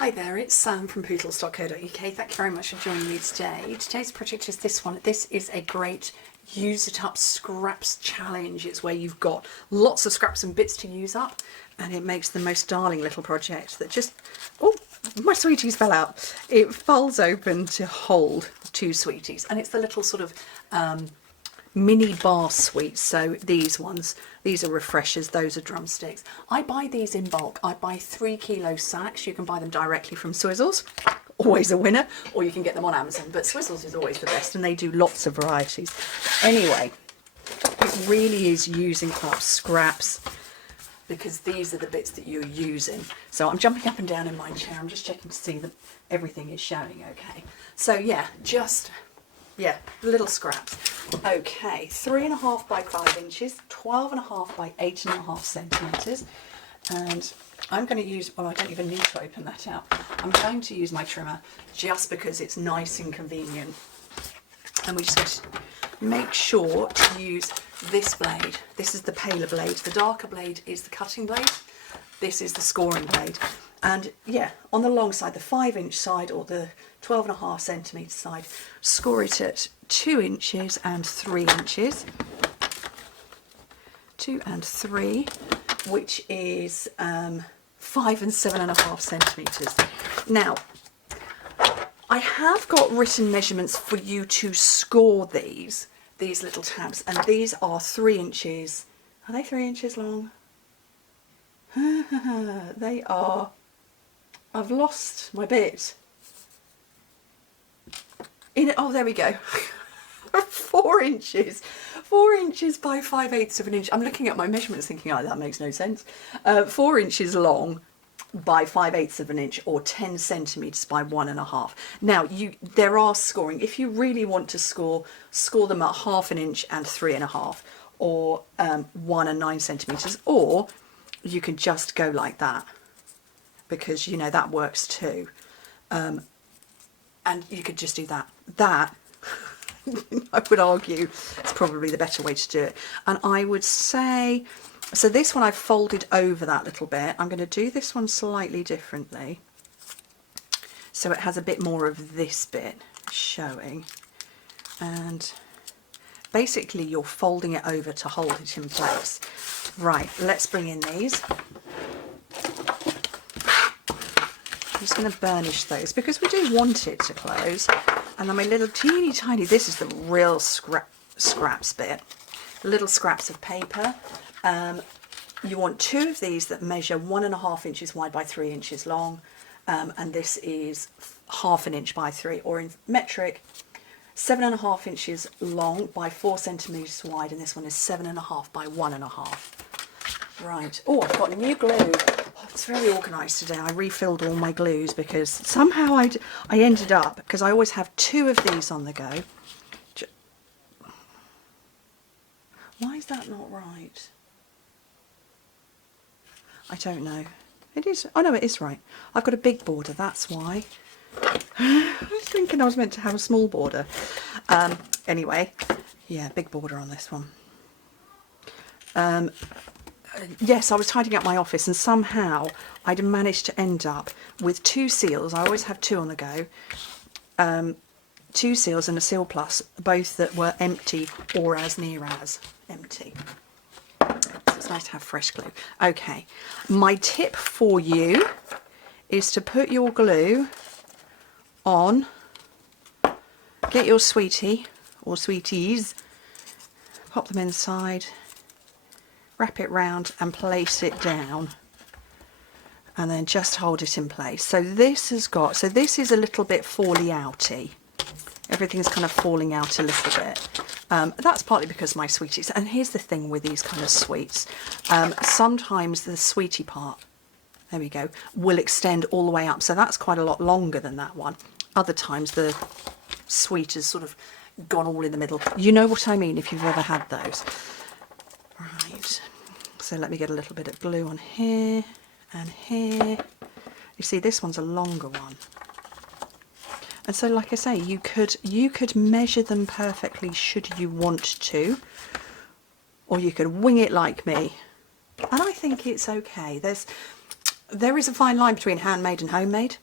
Hi there, it's Sam from Pootles.co.uk. Thank you very much for joining me today. Today's project is this one. This is a great use it up scraps challenge. It's where you've got lots of scraps and bits to use up, and it makes the most darling little project that just, oh, my sweeties fell out. It folds open to hold two sweeties, and it's the little sort of mini bar sweets. So these ones, these are refreshers, those are drumsticks. I buy these in bulk. I buy 3 kilo sacks. You can buy them directly from Swizzles, always a winner, or you can get them on Amazon, but Swizzles is always the best, and they do lots of varieties. Anyway, it really is using up scraps because these are the bits that you're using. So I'm jumping up and down in my chair. I'm just checking to see that everything is showing okay. So yeah, little scraps. Okay, 3.5 by 5 inches, 12.5 by 8.5 centimetres. And I'm going to use, well, I don't even need to open that out. I'm going to use my trimmer just because it's nice and convenient. And we just got to make sure to use this blade. This is the paler blade. The darker blade is the cutting blade. This is the scoring blade. And yeah, on the long side, the 5-inch side or the 12.5 centimetre side, score it at 2 inches and 3 inches. 2 and 3, which is 5 and 7.5 centimetres. Now, I have got written measurements for you to score these little tabs, and these are 3 inches. Are they 3 inches long? They are. I've lost my bit. Oh, there we go. 4 inches. 4 inches by 5/8 of an inch. I'm looking at my measurements thinking, oh, that makes no sense. 4 inches long by 5/8 of an inch, or 10 centimetres by 1.5. Now, there are scoring. If you really want to score them at 1/2 inch and 3.5, or 1 and 9 centimetres, or you can just go like that, because you know that works too. And you could just do that. That I would argue it's probably the better way to do it. And I would say, so this one I've folded over that little bit. I'm going to do this one slightly differently, so it has a bit more of this bit showing. And basically you're folding it over to hold it in place. Right, let's bring in these. I'm just going to burnish those because we do want it to close. And then my little teeny tiny, this is the real scraps bit, little scraps of paper. You want 2 of these that measure 1.5 inches wide by 3 inches long, and this is 1/2 inch by 3, or in metric, 7.5 inches long by 4 centimetres wide, and this one is 7.5 by 1.5. Right. Oh, I've got new glue. Oh, it's very organised today. I refilled all my glues because somehow I ended up, because I always have 2 of these on the go. Why is that not right? I don't know. It is. Oh no, it is right. I've got a big border. That's why. I was thinking I was meant to have a small border. Anyway, yeah, big border on this one. Yes, I was tidying up my office and somehow I'd managed to end up with 2 seals. I always have 2 on the go. 2 seals and a seal plus, both that were empty or as near as empty. So it's nice to have fresh glue. Okay, my tip for you is to put your glue on, get your sweetie or sweeties, pop them inside, wrap it round and place it down, and then just hold it in place. So this is a little bit fally outy. Everything's kind of falling out a little bit. That's partly because my sweeties, and here's the thing with these kind of sweets, sometimes the sweetie part, there we go, will extend all the way up, so that's quite a lot longer than that one. Other times the sweet has sort of gone all in the middle. You know what I mean if you've ever had those. Right, so let me get a little bit of glue on here and here. You see, this one's a longer one. And so, like I say, you could measure them perfectly should you want to, or you could wing it like me. And I think it's okay. there is a fine line between handmade and homemade.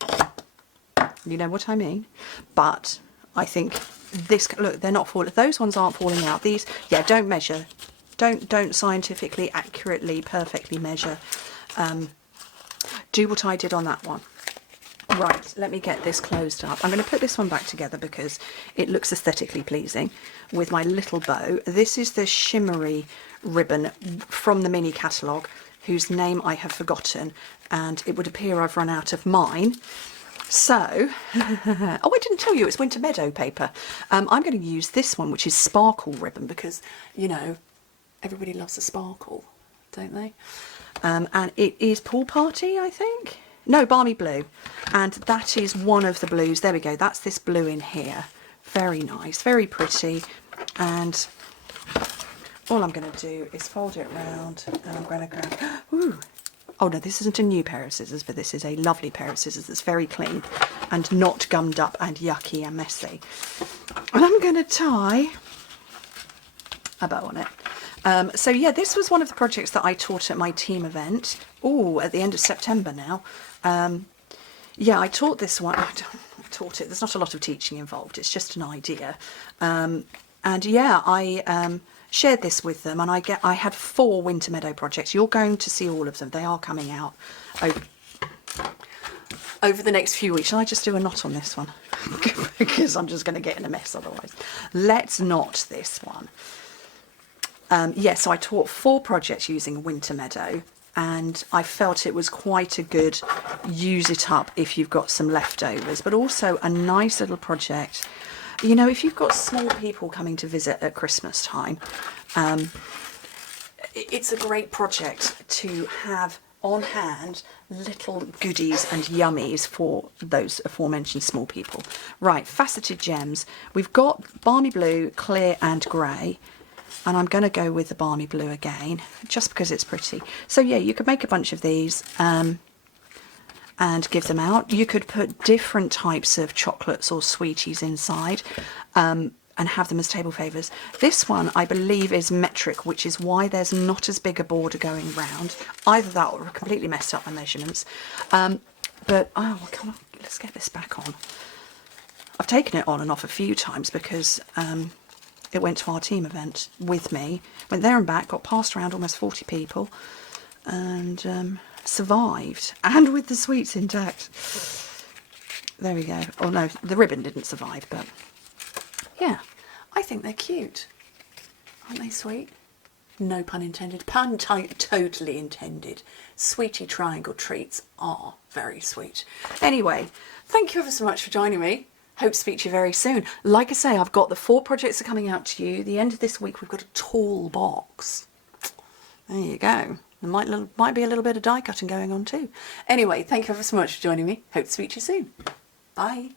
You know what I mean? But I think this, look, they're not falling, those ones aren't falling out. These, yeah, don't measure. Don't scientifically, accurately, perfectly measure. Do what I did on that one. Right, let me get this closed up. I'm going to put this one back together because it looks aesthetically pleasing with my little bow. This is the shimmery ribbon from the mini catalogue, whose name I have forgotten, and it would appear I've run out of mine. So, oh, I didn't tell you, it's Winter Meadow paper. I'm going to use this one, which is sparkle ribbon, because, you know, everybody loves a sparkle, don't they? And it is Pool Party, I think. No, Balmy Blue. And that is one of the blues. There we go. That's this blue in here. Very nice, very pretty. And all I'm going to do is fold it around, and I'm going to grab... Ooh. Oh no, this isn't a new pair of scissors, but this is a lovely pair of scissors that's very clean and not gummed up and yucky and messy. And I'm going to tie a bow on it. So yeah, this was one of the projects that I taught at my team event. Oh, at the end of September now. Yeah, I taught this one. I taught it. There's not a lot of teaching involved. It's just an idea. And yeah, I shared this with them, and I had 4 Winter Meadow projects. You're going to see all of them. They are coming out over the next few weeks. Shall I just do a knot on this one? Because I'm just going to get in a mess otherwise. Let's knot this one. Yeah, so I taught 4 projects using Winter Meadow, and I felt it was quite a good use it up if you've got some leftovers, but also a nice little project. You know, if you've got small people coming to visit at Christmas time, it's a great project to have on hand little goodies and yummies for those aforementioned small people. Right, faceted gems. We've got Balmy Blue, Clear and Grey. And I'm going to go with the Balmy Blue again, just because it's pretty. So yeah, you could make a bunch of these and give them out. You could put different types of chocolates or sweeties inside and have them as table favours. This one, I believe, is metric, which is why there's not as big a border going round. Either that or I completely messed up my measurements. But, oh, come on, let's get this back on. I've taken it on and off a few times because... it went to our team event with me, went there and back, got passed around almost 40 people, and survived, and with the sweets intact. There we go. Oh no, the ribbon didn't survive, but yeah, I think they're cute. Aren't they sweet? No pun intended. Pun totally intended. Sweetie triangle treats are very sweet. Anyway, thank you ever so much for joining me. Hope to speak to you very soon. Like I say, I've got the 4 projects are coming out to you. The end of this week, we've got a tall box. There you go. There might be a little bit of die cutting going on too. Anyway, thank you ever so much for joining me. Hope to speak to you soon. Bye.